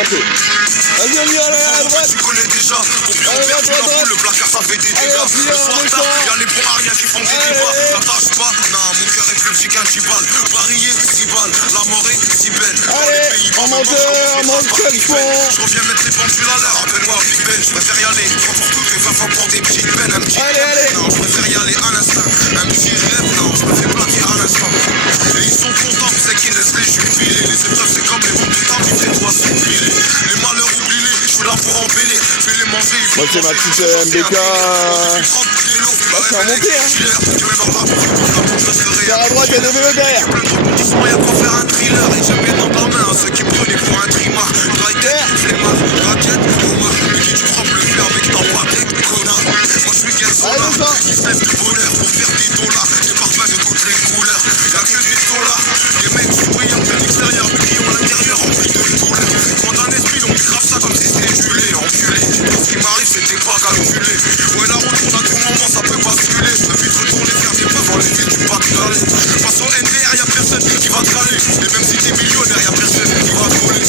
monter. Vas-y, on y va, allez, à droite. Tu connais déjà, au pire on perd tout la boule, le placard ça fait des dégâts. Le soir tard, y'a les bons à rien qui font des débats. T'attaches pas, non, mon cœur est plus petit qu'un tibal. Paris est si balle, la mort est si belle. Allez, en monteur, en monteur, je reviens mettre les pendules à l'heure, appelle-moi Big Ben. Je préfère y aller, fois pour toutes et 20 fois pour des petites peines. Un petit rêve, non, je préfère y aller un instant. Un petit rêve, non, je me fais plaquer un instant. Et ils sont contents, c'est qu'ils laissent les jubilés. Les épreuves c'est comme les bombes de temps, ils doivent s'oublier. Les malheurs oubliés, je suis là pour embellir. Fais-les manger, il faut. Moi c'est ma petite MBK. Bah c'est remonté hein. Sur la droite, il y a des vélos derrière. Il y a quoi faire un thriller. Et j'aime bien dans ta main ceux qui prenaient pour un trimar. Driver, flemmard, raquette, Omar. Mais qui tu frappes le fer avec ta patek, connard. Moi je suis qu'un solar qui se lève de bonheur pour faire des dollars. Des parfums de toutes les couleurs. Y'a que des dollars. Les mecs souriants de l'extérieur, mais qui ont l'intérieur rempli de douleur. Quand un esprit, on grave ça comme si c'était du lait. Enculé, ce qui m'arrive c'était pas calculé. Ouais la route on a tout moment ça peut basculer. Je peux vite retourner faire des preuves dans les villes du Pas-de-Calais. Face au NDR y'a personne qui va te caler. Et même si t'es millionnaire y'a personne qui va te coller.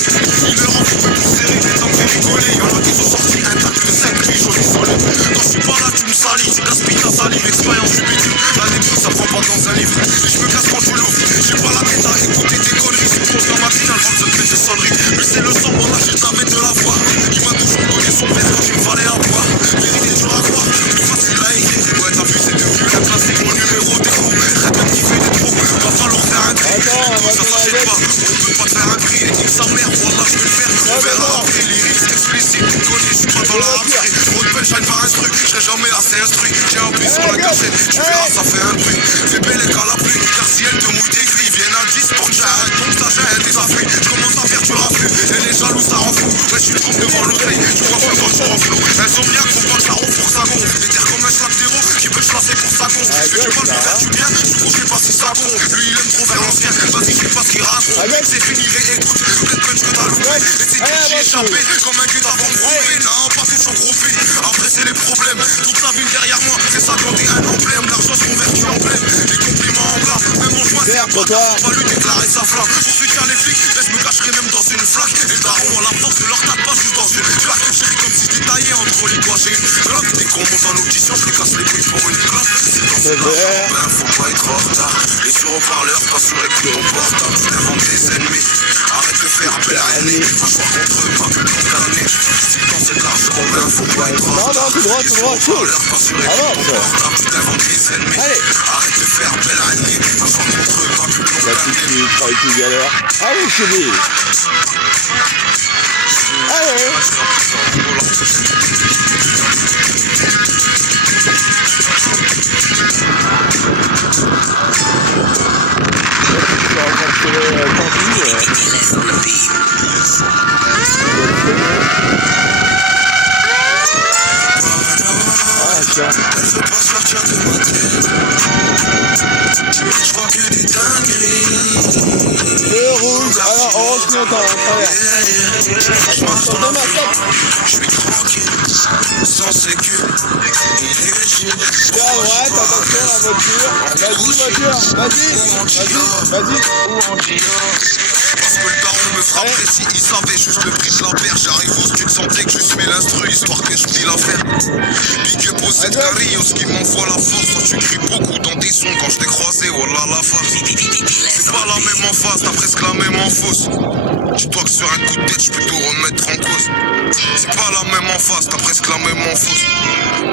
Il leur en faut peu pour serrer, mais tant que j'ai rigolé. Y'en a qui sont sortis intacts de 5 riches au isolé. Quand je suis pas là tu me salis, tu gaspilles ta salive. Expérience du bitume, la début ça prend pas dans un livre. Et je me casse quand je l'ouvre. J'ai pas la tête à écouter tes conneries. C'est pour dans ma finale quand je fais de sonneries. Mais c'est le sang, mon âge, j'avais de la voix. Il m'a toujours donné son verre quand il me fallait à boire. Vérité dur à croire, plus facile à écrire. Ouais t'as vu c'est devenu un classique, mon numéro d'écho. Rêve qui fait des trous, va falloir faire un tri. Ça s'achète pas, on peut pas te faire un prix. Et nique sa mère, voilà je vais le faire. On verra après, lyrics explicites. Tu connais, je suis pas dans la rap. Trop de punchline par instru, je serai jamais assez instruit. J'ai appuyé sur la cassette, tu verras ça fait un bruit. C'est belle et qu'à la pluie, car si elle te mouille tes grilles, viennent à 10 pour que j'arrête. Donc ça j'arrête des affuits, je commence à faire du raffut. Et les jaloux ça rend fou, ouais je suis le devant l'oseille. Je crois faire quand je reflou. Elles ont bien faut pas que ça roule pour sa gonfle. Des terres comme un sac d'héros qui veut chasser pour sa gonfle. Mais tu pas lui faire du bien, du coup je sais pas si ça gonfle. Lui il aime trop faire l'ancien, vas-y je sais pas ce qu'il raconte. C'est fini, réécoute, peut-être punch que t'as loupé. Et c'est tout qui échappé, comme un gueux d'avant prouvé. Non, pas tous sont gros filles, après c'est les problèmes. Toute la ville derrière moi, c'est ça quand t'es un emblème. L'argent se convertit en blême, les compliments en blanc. Même mon joint c'est un bâtard, on va lui déclarer sa flamme. Pour suivre les flics, mais je me cacherai même dans une flaque. Et le daron à la force de leur tape pas juste dans une flaque. Chérie comme si j'étais taillé entre les doigts, j'ai une claque. Dès qu'on monte en audition, je les casse les couilles pour une claque. C'est dans ce ben faut pas être en retard. Les sur haut-parleurs, pas sur écoute ton portable. Tu t'inventes des ennemis, arrête de faire appel à un ennemi. Pas choix contre eux, pas que condamné. Si quand c'est de l'argent, ben faut pas être en retard. Non, tout droit, tout droit, chaud. Pas sur écoute ton portable, tu t'inventes des ennemis. Arrête de faire appel à un ennemi. Pas choix contre eux, pas que La condamné. petite travaille qui galère. Ah oui, chérie. Allez. Elle veut pas sortir de ma tête. Je crois que des dingueries. Le rouge, alors on rentre en travers. Je marche dans la ville, je suis tranquille, sans sécu. Tiens à droite, attention à la voiture. Vas-y. Parce que le daron me frapperait si il savait juste le prix de la paire. J'arrive au studio, sentais que je mets l'instru, histoire que je plie l'affaire. Big up aux Edgarios qui m'envoie la force. Toi tu cries beaucoup dans tes sons quand je t'ai croisé, voilà la face. C'est pas la même en face, t'as presque la même en fausse. Dis-toi que sur un coup de tête, je peux tout remettre en cause. C'est pas la même en face, t'as presque la même en fausse.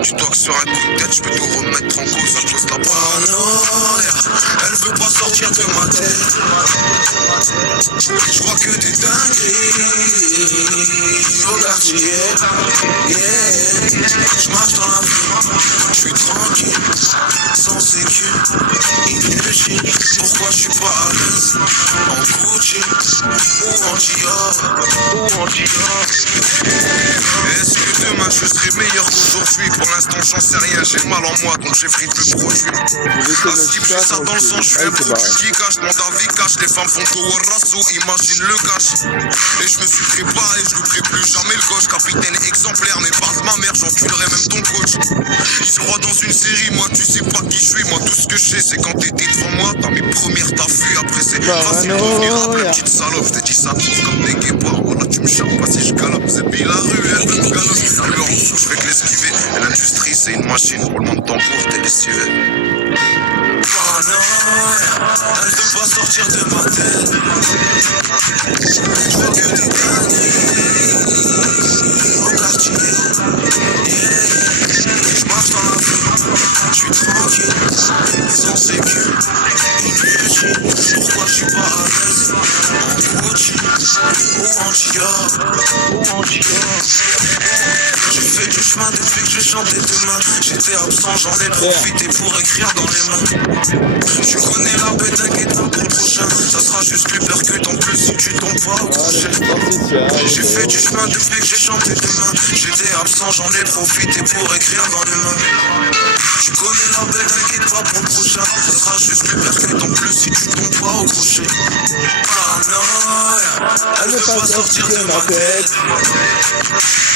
Dis-toi que sur un coup de tête, je peux tout remettre en cause à cause de la paranoïa. Elle veut pas sortir de ma tête. Je crois que des dingueries au quartier. Yeah. Je marche dans la ville, je suis tranquille, sans sécu. Énergie, pourquoi je suis pas à l'aise? En Gucci ou en Dior. Est-ce que demain je serai meilleur qu'aujourd'hui? Pour l'instant j'en sais rien, j'ai le mal en moi donc j'effrite le produit. Assis j'ai ça dans le sang, je suis un produit qui cache. Mon David cache, les femmes font tout au rasso, imagine le cache. Et je me suis préparé, je louperai plus jamais le coche. Capitaine exemplaire, mais par ma mère, j'enculerai même ton coach. Il se croit dans une série, moi tu sais pas qui je suis. Moi tout ce que je sais c'est quand t'étais devant moi, dans mes premières t'as fui. Après c'est facile de devenir la petite salope. Je t'ai dit ça tous comme des guépards, voilà tu tu me chopes pas si je galope. C'est pile la rue, elle veut me galope. La lueur en dessous, je fais que l'esquiver. Et l'industrie, c'est une machine. Roulement de tambour, t'es lessivé. Paranoïa, elle veut pas sortir de ma tête. Je vois que des dingueries au quartier. Je marche dans la rue, je suis tranquille, sans sécu, inutile. Pourquoi je suis pas à l'aise en Gucci ou en Dior? J'ai fait du chemin depuis que j'ai chanté demain. J'étais absent, j'en ai profité pour écrire dans les mains. Tu connais la bête, t'inquiète pas pour le prochain. Ça sera juste plus percutant plus si tu tombes pas au crochet. J'ai fait du chemin depuis que j'ai chanté demain. J'étais absent, j'en ai profité pour écrire dans les mains. Tu connais la bête, t'inquiète pas pour le prochain. Ça sera juste plus percutant plus si tu tombes pas au crochet. Paranoïa, elle veut pas sortir de ma tête.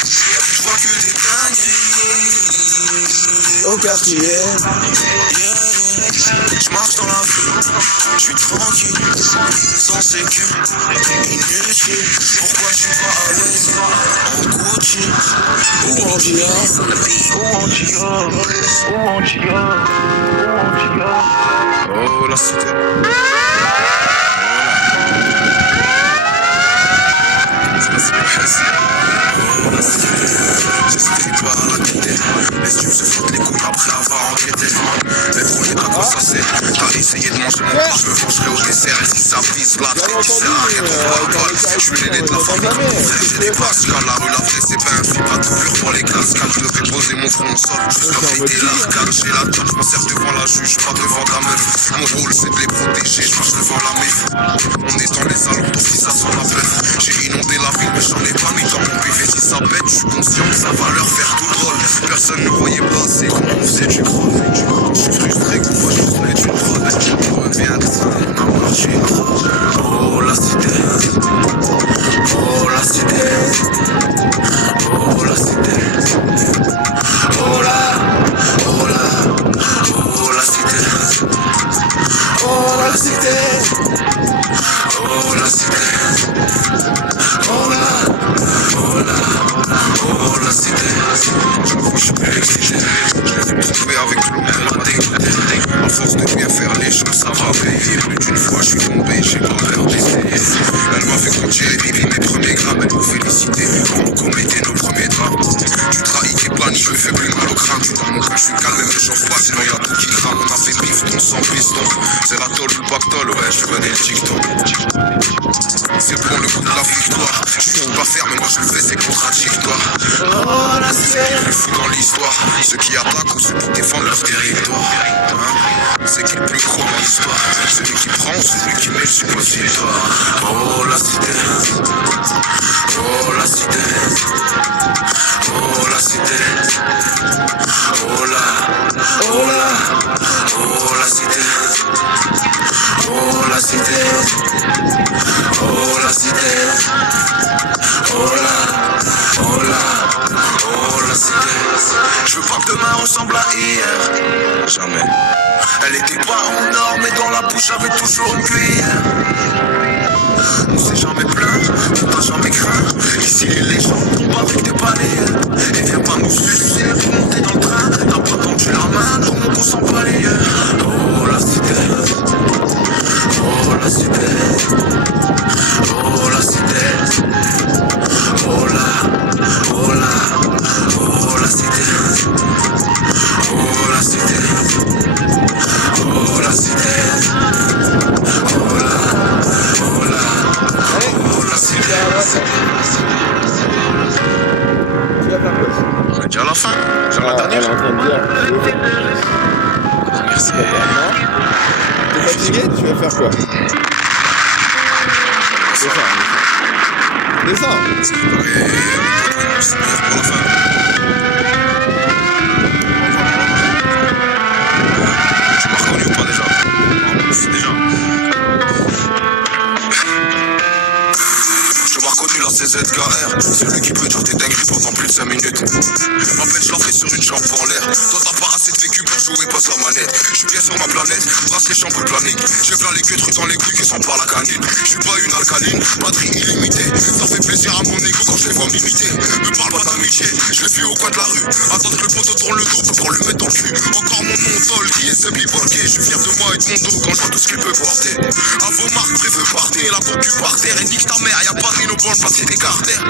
Je vois que des dingueries au quartier. Je marche dans la rue, je suis tranquille, sans sécu, inutile. Pourquoi je suis pas à l'aise en Gucci ou en Dior? Oh la cité. J'espère pas à la quitter. Les yeux se foutent les couilles après avoir enquêté. Mais pour les à quoi ça sert? T'as essayé de manger mon corps, je me vengerai au dessert. Et si ça pisse là, qui sert à rien qu'on voit le bol. Je suis l'aîné de la famille. J'ai des pascals, la rue, la vraie, c'est pas un film. Pas de couleur pour les classes. Quand je devrais poser mon front au sol, jusqu'à péter l'arcade. J'ai la table, je m'en sers devant la juge, pas devant ta meuf. Mon rôle, c'est de les protéger, je marche devant la meuf. On est dans les alentours, si ça sent la peur. J'ai inondé la ville, mais j'en ai pas mis dans mon buffet. Si ça pète, je suis conscient que ça va leur faire tout drôle. Personne ne voyait passer comment on faisait du gros. Je suis frustré qu'on voit juste mettre une fraude. On revient de ça, on a marché. Oh la cité. Oh la cité. Oh la cité. Oh la. Oh la. Oh la cité. Oh la cité. Oh la cité. Oh la. Oh la. Oh la cité. Je suis plus excité. Je l'ai vu me trouver avec tout le monde m'a dégoûté. À force de bien faire les choses, ça va payer. Plus d'une fois je suis tombé, j'ai pas peur d'essayer. Elle m'a fait compter les bibis, mes premiers grammes. Elle nous félicitait quand on commettait nos premiers drames. Tu trahis tes plans, je me fais plus mal au crâne. Tu dans mon cas, je suis calme et me chauffe pas, sinon y'a tout qui crame. On a fait pifton sans piston. C'est la tôle ou le pactole, ouais, je connais le dicton. C'est pour le coup de la victoire. Je suis pas faire, mais moi je le fais, c'est contradictoire. Oh la c'est qui le fou dans l'histoire. Ceux qui attaquent ou ceux qui défendent leur territoire. Hein? C'est qui le plus gros dans l'histoire. Celui qui prend ou celui qui met le suppositoire. Oh la cité. Oh la cité. Oh la cité. Oh la. Oh la. Oh la cité. Oh la cité. Oh la cité. Oh la. Oh la. Oh la cité. Je veux pas que demain ressemble à hier. Jamais. Elle était pas en or, mais dans la bouche avait toujours une cuillère. On s'est jamais plaint, on t'a jamais craint. Ici les légendes tombent avec des balais. Et viens pas nous sucer pour monter dans le train. T'as pas tendu la main, nous on s'en balait. Oh la cité. Oh la cité. Oh la cité. Oh la. Oh la. Oh la cité. Oh la cité. Oh la cité. Oh la. Oh la. Oh la cité. Tu vas faire quoi? On est déjà à la fin. J'ai la Elle est dernière. en train de dire. Merci. T'es fatigué? Tu vas faire quoi? Descends. C'est pour la fin. Tu m'as reconnu ou pas déjà? Je sais déjà. Je m'as reconnu là, c'est ZKR. Celui qui peut dire tes dingueries pendant plus de 5 minutes. Ma bête, je la fais sur une jambe en l'air. Toi, t'as pas assez de vécu pour jouer, passe la manette. Je suis bien sur ma planète, brasse les chambres planiques. J'ai plein les queues dans les couilles qui sont par la canine. Je suis pas une alcaline, batterie illimitée. Ça fait plaisir à mon ego quand je les vois m'imiter. Me parle pas d'amitié, je l'ai vu au coin de la rue. Attendre que le poteau tourne le dos pour le mettre dans le cul. Encore mon nom Dol qui est semi-borqué. Je suis fier de moi et de mon dos quand je vois tout ce qu'il peut porter. À vos marques, préfeux partez, la concu par terre. Et nique ta mère, y'a pas de pour le passer des carters.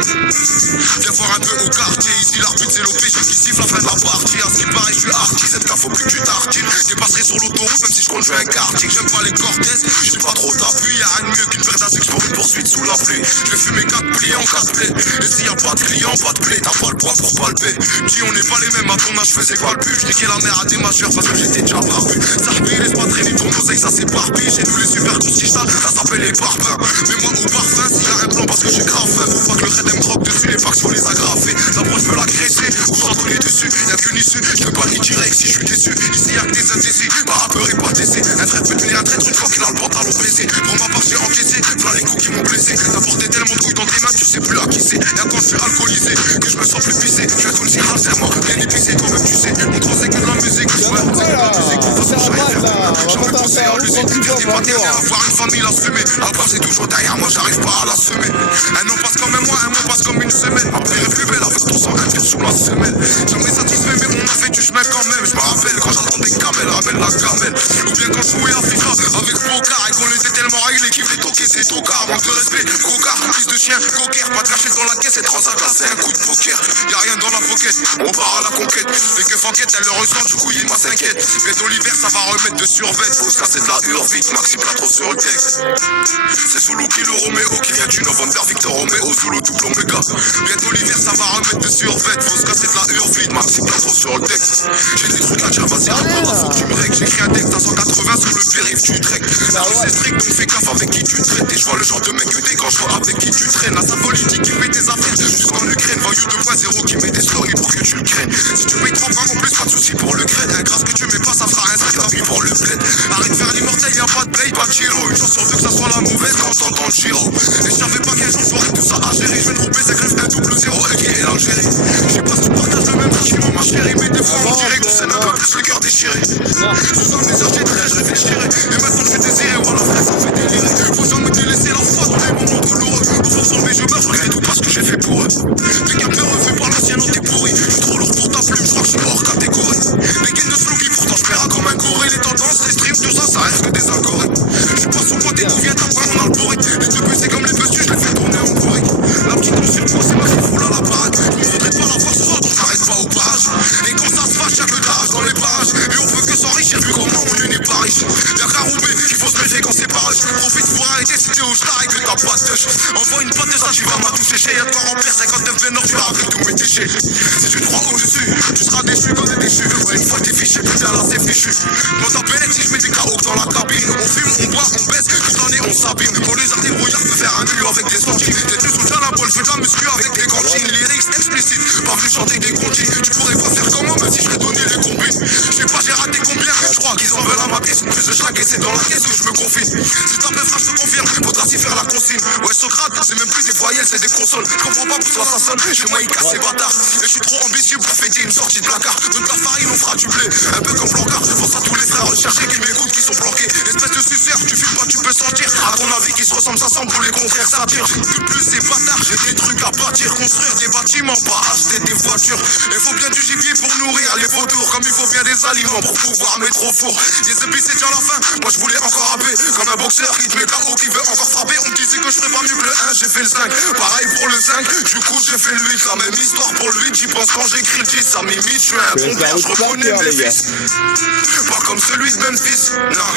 Viens voir un peu au quartier, ici l'arbitre c'est l'OP qui siffle la fin de la partie. À ce qui paraît, je suis arty, cette cas faut plus que tu tartines. Je passerai sur l'autoroute même si je conduis un quartier. J'aime pas les Cortez, j'ai pas trop d'appui. Y'a rien de mieux qu'une paire d'Asics pour une poursuite sous la pluie. Je vais fumer 4 plis en 4 plaies. Et s'il y a pas de client, pas de plaie, t'as pas le poids pour palper. Dis on n'est pas les mêmes, à ton âge je faisais pas le but. Je niquais la mère à des majeurs parce que j'étais déjà barbu. Sahbi, laisse pas traîner ton oseille, ça s'éparpille. Chez nous les super consistables, ça s'appelle les parfums. Mais moi au parfum, s'il y a un plan parce que j'ai grave faim. Faut pas que le redem croque dessus, les packs faut les agrafer. L'approche peut l'agresser, ou s'entonner dessus. Y'a qu'une issue, je peux pas ni direct si je suis déçu. Ici y'a que des indécis, pas rappeur et pas TC. Un frère peut tenir un traître une fois qu'il a le pantalon blessé. Pour ma part j'ai encaissé, voilà les coups qui m'ont blessé. T'as porté tellement de couilles dans tes mains, tu sais plus à qui c'est. Y'a quand je suis alcoolisé, que je me sens plus pissé. Je vais tout le signal, serre-moi, bien épicé, toi même tu sais. Mon trop c'est que de la musique, ouais, c'est que de la musique. De toute façon j'ai rien fait, j'en veux pousser en l'usine. Faire des partenaires, avoir une famille l'assumer. Après c'est toujours derrière moi, j'arrive pas à l'assumer. Un an passe comme un mois, un mois passe comme une semaine. Après est plus belle avec ton sang impur sous la semelle. Jamais satisfait mais on a fait du chemin quand même. Je me rappelle quand j'attendais Kamel, ramène la gamelle. Ou bien quand je jouais à FIFA avec Bocard et qu'on était tellement réglés qu'il voulait toquer ses tocards. Manque de respect, cocard, fils de chien, coquère. Pas de cachette dans la caisse et transact, c'est un coup de poker. Y'a rien dans la pocket, on part à la conquête. Les keufs enquêtent, elles le ressentent, du coup Yilma s'inquiète. Bientôt l'hiver ça va remettre de survêt. Faut se casser de la hurle vite, Maxi pas trop sur le texte. C'est Zulu qui le Roméo qui vient du novembre vers Victor Roméo, Zulu double Omega. Bientôt l'hiver ça va remettre de survêt. Faut se casser de la hurle vite, Maxi pas trop sur le texte. J'ai des trucs à dire, vas-y, rapporte, faut que tu me règles. J'écris un texte à 180 sur le périph' du trek. La rue c'est strict, donc fais gaffe avec qui tu traites. Et je vois le genre de mec que t'es quand je vois avec qui tu traînes. La sa politique qui met des affaires jusqu'en Ukraine. Voyou 2.0 qui met des stories pour que tu le craignes. Si tu payes 30 francs en plus, pas de soucis pour le crête. Un grâce que tu mets pas, ça fera un sac la vie pour le bled. Arrête de faire l'immortel, y'a pas de play, pas de giro. Une chance sur deux que ça soit la mauvaise quand t'entends le giro. Et je savais pas qu'un jour j'aurais tout ça à gérer. Je vais te couper, ça crève un double zéro et l'Algérie. Je sais pas si tu partages le même sentiment, ma chérie. Mais des fois on dirait qu'on s'aime un peu plus le cœur déchiré. Sous un message j'ai très, je réfléchirai. Et maintenant je vais désirer, voilà frère, ça me fait délirer. Faut jamais te laisser la foi dans les moments douloureux. Au fond sans mes je meurs, je regrette tout parce que j'ai fait pour eux. T'es qu'un peu refait par l'ancien, non t'es pourri. Je suis trop lourd pour ta plume, je crois que je suis hors catégorie. Les gains de slow qui pourtant je perds comme un gorille. Les tendances, les streams, tout ça, ça reste que des algorithmes. Je suis pas sous côté, d'où vient ta fin, on a le bourrique. Les deux buts c'est comme les bestus, je les fais tourner en bourrique. La petite on surpoids, c'est ma qui fout là la parade. Je me voudrais pas la voir ce soir, donc j'arrête pas au barrage. Et quand ça se fâche, y'a que de rage dans les barrages. Et on veut que s'enrichir, vu comment on n'est pas riche. Y'a qu'à rouber, il faut se méfier quand c'est barrage. Profite pour arrêter si t'es au star et que t'as pas de touch. Envoie une patte de ça, tu vas m'attoucher. Y'a de quoi remplir 59 vénors, tu vas avec tous mes déchets. Si tu te crois au-dessus, tu seras déçu quand t'es déçu. Ouais, une fois t'es fichu, putain là c'est fichu. Dans ta bête, si je mets des KO dans la cabine. On fume, on boit, on baisse, toute l'année on s'abîme. Pour les arts débrouillards, peut faire un duo avec des centimes. T'es plus soutien la poêle, fais de la muscu avec des cantines. Lyrics explicites, pas venu chanter des comptines. Tu pourrais pas faire comment, même si je t'ai donné les combines. Je sais pas, j'ai raté combien. Je crois qu'ils en veulent à ma piste. Plus de chaque et c'est dans la caisse que je me confine. Si ta belle phrase te confirme, faudra s'y faire la consigne. Ouais, Socrate, c'est même plus des voyelles, c'est des consoles. Je comprends pas pourquoi ça sonne. Chez moi, ils cassent ces bâtards. Et je suis trop ambitieux pour fêter une sortie de placard. De la farine, on fera du blé. Un peu comme Blancard. Force à tous les frères recherchés qui m'écoutent, qui sont planqués. Espèce de suceur, tu filmes pas, tu peux sentir. À ton avis, qui se ressemblent, ça semble, pour les contraires, ça tire. De plus, c'est bâtard, j'ai des trucs à bâtir. Construire des bâtiments, pas acheter des voitures. Il faut bien du gibier pour nourrir les vautours. Comme il faut bien des aliments pour pouvoir mettre au four. Les épis, c'est déjà la fin. Moi, je voulais encore rapper. Comme un boxeur qui te met KO, qui veut encore frapper. On me disait que je ferais pas mieux que le 1, j'ai fait le 5. Pareil pour le 5, du coup, j'ai fait le 8. La même histoire pour le 8, j'y pense quand j'écris le 10. Ça m'imite, je suis un bon père, je reconnais mes fils. Pas comme celui de Memphis, non.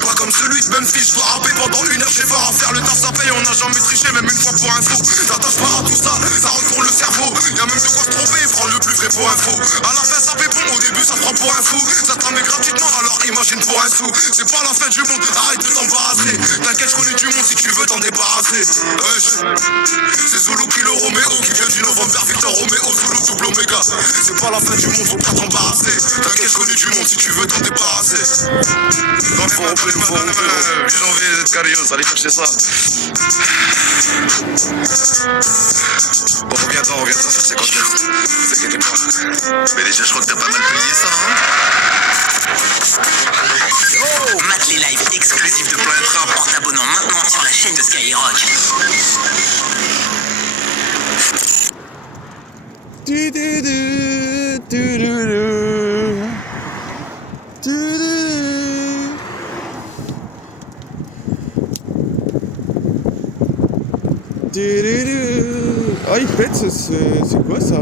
Pas comme celui de Memphis. Je dois rapper pendant une heure, j'ai fort à faire le taf, ça paye. On n'a jamais triché, même une fois pour un fou. T'attaches pas à tout ça, ça retourne le cerveau. Y'a même de quoi se tromper, prendre le plus vrai pour un faux. À la fin, ça fait bon, au début, ça prend pour un fou. Ça te ramène gratuitement, alors il t'imagines pour un sou. C'est pas la fin du monde, arrête de t'embarrasser. T'inquiète, je connais du monde si tu veux t'en débarrasser. C'est Zulu Kilo Romeo qui vient du November, Victor Romeo, Zulu double Omega. C'est pas la fin du monde, faut pas t'embarrasser. T'inquiète, je connais du monde si tu veux t'en débarrasser. Non, faut remplir le fond. 8 janvier, Zcaryos, allez chercher ça. On reviendra sur ces concerts. Ne vous inquiétez pas. Mais déjà, je crois que t'as pas mal payé ça, hein. Mate les lives exclusifs de Planète Rap en t'abonnant maintenant sur la chaîne de Skyrock. Ah, il pète, c'est quoi ça?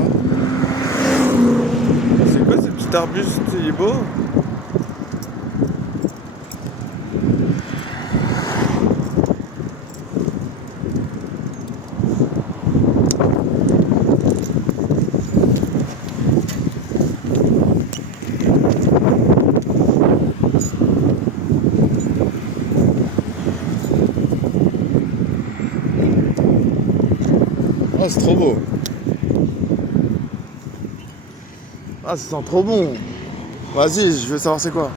C'est quoi ce petit arbuste? Il est beau. Ah, c'est trop beau. Ah, ça sent trop bon. Vas-y, je veux savoir c'est quoi.